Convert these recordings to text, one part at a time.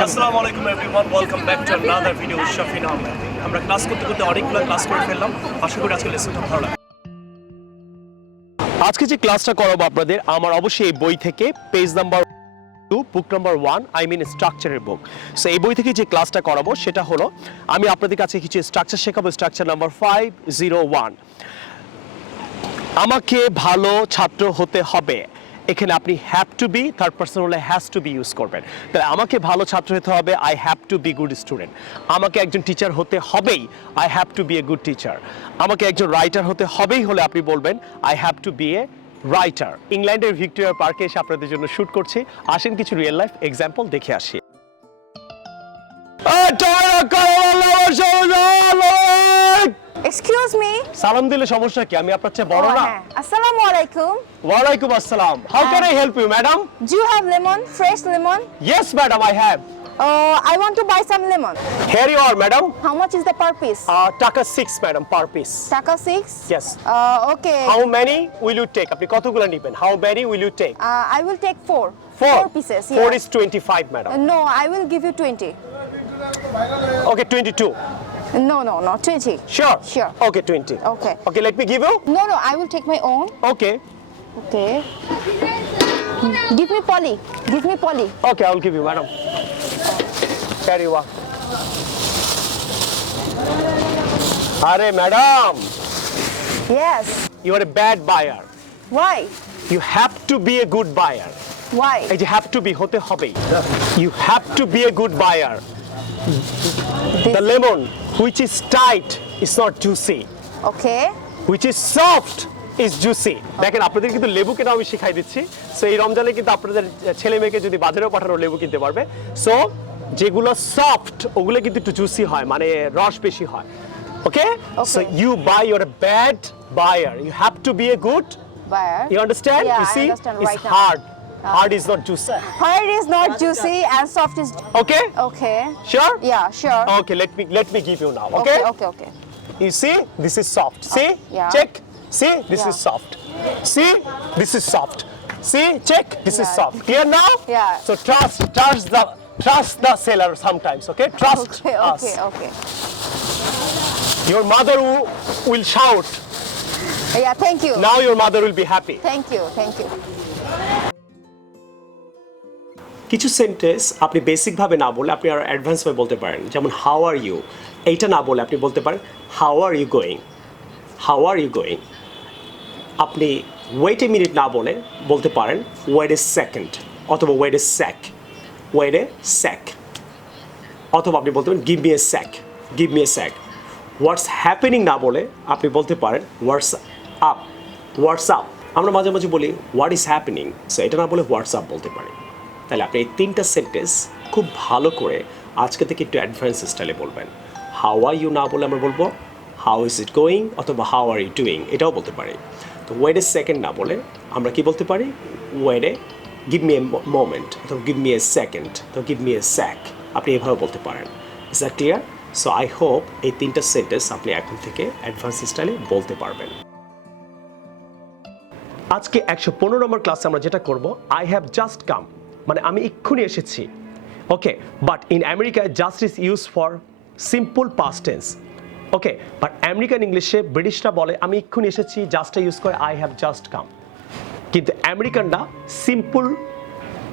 আসসালামু আলাইকুম everyone, welcome back to another video with Shafin Ahmed. আমরা ক্লাস করতে করতে অনেকগুলো ক্লাস করে ফেললাম। আশা করি আজকে লেসনটা ভালো লাগবে। আজকে যে ক্লাসটা করাবো আপনাদের, আমার অবশ্যই এই বই থেকে page number 2 book number 1 I mean স্ট্রাকচারের বুক। সো এই বই থেকে যে ক্লাসটা করাবো সেটা হলো আমি আপনাদের কাছে কিছু স্ট্রাকচার শেখাবো। Structure number 501। আমাকে ভালো ছাত্র হতে হবে। এখানে আপনি have to be third person হলে হ্যাজ টু বি ইউজ করবেন। তাহলে আমাকে ভালো ছাত্র হতে হবে, I have to be good student. আমাকে একজন টিচার হতে হবেই, I have to be a good teacher. আমাকে একজন রাইটার হতে হবেই হলে আপনি বলবেন I have to be a writer. ইংল্যান্ডের ভিক্টোরিয়া পার্কে এসে আপনাদের জন্য শুট করছি। আসেন কিছু রিয়েল লাইফ এক্সাম্পল দেখে আসি। Excuse me. সালাম দিলে সমস্যা কি? আমি আপনার চেয়ে বড় না? Assalamu alaikum. ওয়ালাইকুম আসসালাম। How can I help you, madam? Do you have lemon? Fresh lemon? Yes, madam, I have. I want to buy some lemon. Here you are, madam. How much is the per piece? Taka 6, madam, per piece. Taka 6? Yes. Okay. How many will you take? আপনি কতগুলো নেবেন? How many will you take? I will take 4. 4 pieces. 4 yeah. is 25, madam. No, I will give you 20. Okay, 22. No, 20. Sure. Sure. Okay, 20. Okay. Okay, let me give you. No, I will take my own. Okay. Okay. Give me poly. Okay, I will give you, madam. Carry on. Are madam, Yes. you are a bad buyer. Why? You have to be a good buyer. Why? এই যে have to be হতে হবেই। You have to be a good buyer. The lemon which is tight is not juicy. Okay. Which is soft is juicy. দেখেন আপনাদের কিন্তু লেবু কেনা আমি শিখাই দিচ্ছি। সো এই রমজানে কিন্তু আপনাদের ছেলে মেয়েকে যদি বাজারেও পাঠানো লেবু কিনতে পারবে। সো যেগুলো সফট ওগুলো কিন্তু একটু জুসি হয়, মানে রস বেশি হয়। Okay? So you buy, you are a bad buyer. You have to be a good Buyer. You understand? Yeah, You see? I understand It's right now. hard. Hard is not juicy. Hard is not juicy and soft is. Okay? Okay. Sure? Yeah, sure. Okay, let me give you now. Okay? Okay. You see, this is soft. See? yeah. Check. See, this Yeah. is soft. See, this is soft. See, check. This is Yeah. soft. Clear now? Yeah. So trust the seller sometimes. Okay? Trust us. Okay. Your mother will shout. Yeah, thank you. Now your mother will be happy. Thank you. কিছু sentence আপনি basic ভাবে না বলে আপনি আরো advance ভাবে বলতে পারেন। যেমন হাউ আর ইউ, এইটা না বলে আপনি বলতে পারেন হাউ আর ইউ গোয়িং। আপনি ওয়েট এ মিনিট না বলে বলতে পারেন ওয়েট এ সেকেন্ড, অথবা ওয়েট এ স্যাক। অথবা আপনি বলতে পারেন give me a sec. What's happening না বলে আপনি বলতে পারেন হোয়াটস আপ। আমরা মাঝে মাঝে বলি হোয়াট ইজ হ্যাপেনিং, সো এটা না বলে হোয়াটস আপ বলতে পারি। তাহলে আপনি এই 3টা সেন্টেন্স খুব ভালো করে আজকে থেকে একটু অ্যাডভান্স স্টাইলে বলবেন। হাউ আর ইউ না বলে আমরা বলবো হাউ ইজ ইট গোয়িং, অথবা হাউ আর ইউ ডুইং, এটাও বলতে পারি। তো ওয়েট এ সেকেন্ড না বলে আমরা কি বলতে পারি wait a give me a moment, অথবা গিভ মি এ সেকেন্ড, তো গিভ মি এ স্যাক। আপনি এভাবে বলতে পারেন। Is that clear? So I hope এই 3টা সেন্টেন্স আপনি এখন থেকে অ্যাডভান্স স্টাইলে বলতে পারবেন। আজকে 115 নম্বর ক্লাসে আমরা যেটা করব, আই হ্যাভ জাস্ট কাম, মানে আমি এক্ষুনি এসেছি। Okay, but in America just is use for simple past tense. Okay, but American ইংলিশে ব্রিটিশরা বলে আমি এক্ষুনি এসেছি, জাস্টটা ইউজ করে আই হ্যাভ জাস্ট কাম। কিন্তু আমেরিকানরা সিম্পল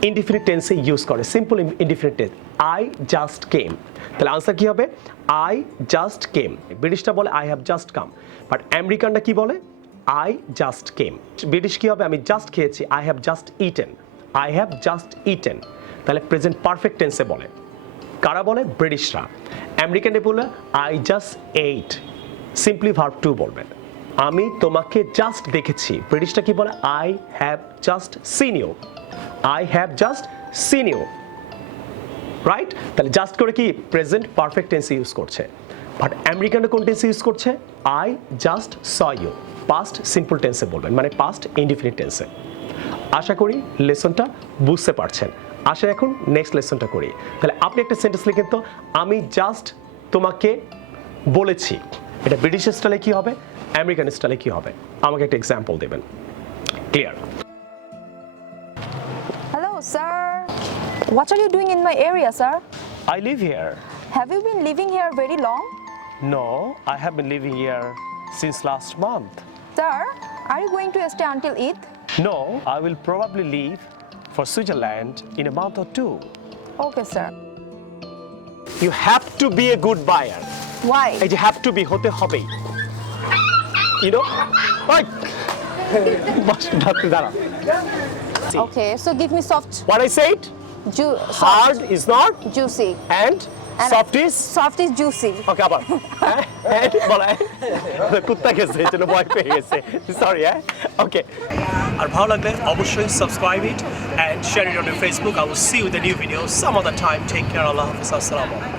ইনডিফিনিট টেন্সে ইউজ করে, simple indefinite tense I just came. তাহলে আনসার কি হবে? I just came. ব্রিটিশরা বলে I have just come, but আমেরিকানরা কি বলে? I just came. ব্রিটিশ কি হবে? আমি জাস্ট খেয়েছি, আই হ্যাভ জাস্ট ইটেন। তাহলে প্রেজেন্ট পারফেক্ট টেন্সে বলে। কারা বলে? ব্রিটিশরা। আমেরিকানে বলে I just ate, simply verb two বলবেন। আমি তোমাকে জাস্ট দেখেছি, ব্রিটিশরা কি বলে? I have just seen you. Right? তাহলে জাস্ট করে কি প্রেজেন্ট পারফেক্ট টেন্সে ইউজ করছে। বাট আমেরিকানরা কোন টেন্সে ইউজ করছে? I just saw you, past simple টেন্সে বলবেন, মানে পাস্ট ইনডিফিনিট টেন্সে। আশা করি লেসনটা বুঝতে পারছেন। আসে এখন নেক্সট লেসনটা করি। তাহলে আপনি একটা সেন্টেন্স লিখেন তো, আমি জাস্ট তোমাকে বলেছি। এটা ব্রিটিশ স্টাইলে কি হবে, আমেরিকান স্টাইলে কি হবে? আমাকে একটা এক্সাম্পল দেবেন। Clear? Hello, sir. What are you doing in my area, sir? I live here. Have you been living here very long? No, I have been living here since last month. Sir, are you going to stay until Eid? No, I will probably leave for Switzerland in a month or two. Okay, sir. You have to be a good buyer. Why? You have to be হতে হবে. You know? Like, দাঁড়া. Okay, so give me soft, What I said? Hard is not juicy. and soft is Soft is juicy. ওকে আবার হ্যাঁ বলা কুত্তা গেছে এই জন্য ভয় পেয়ে গেছে সরি হ্যাঁ ওকে আর ভালো লাগলে অবশ্যই subscribe it and share it on your Facebook I will see you the new video some other time take care আল্লাহ হাফিজ আসসালামু আলাইকুম